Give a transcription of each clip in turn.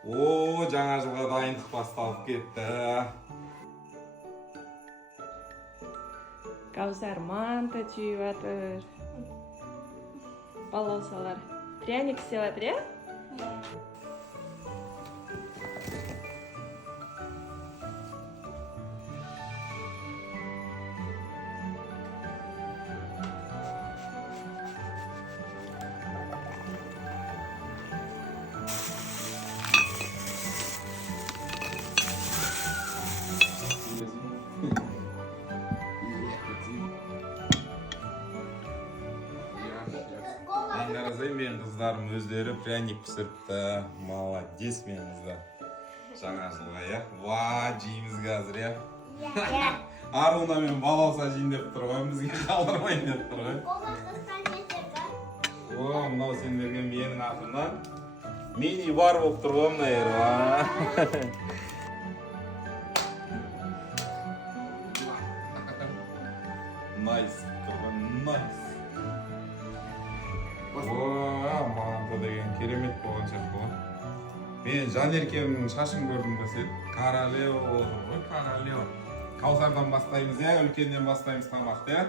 O, жаңа жылға дайындық басталып кетті. Каусар манта түйіп жатыр. Балаусалар пряник істеп жатыр, иә? Қарасай мен қыздарым өздері пряник пісіріпті. Молодец мен қыздар. Жаңа жылға, иә? Ва, жейміз қазір, иә? Аруна мен балауса жейін деп тұр ғой, бізге қалдырмайын деп тұр ғой. О, мынау сендерге менің атымнан мини-бар болып тұр ғой, мына жер. Найс, тұрған, найс. Манта деген керемет болған сияқты ғой. Мен Жанеркемнің шашын көрдім десе, королева отыр ғой, королева. Каусардан бастаймыз, иә? Үлкеннен бастаймыз тамақты, иә?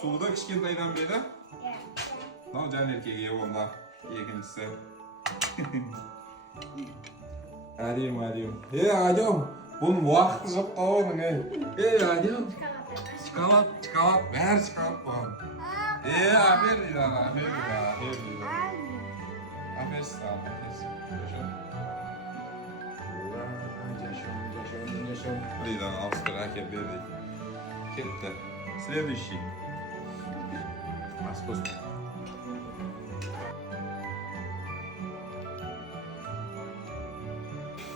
Суды кішкентайдан бері? Мынау Жанеркеге онда екіншісі. Әдем. Адем, бұның уақыты жоқ қауының, Адем. Шоколад, бәрі шоколад болған. Афер дейді ана, афер дейді. Аферсіз. Жашым. Дейді ана, ауыстыр, әкеп бер дейді. Кетті. Следующий. Маскос.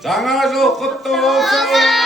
Жаңа жыл құтты болсын!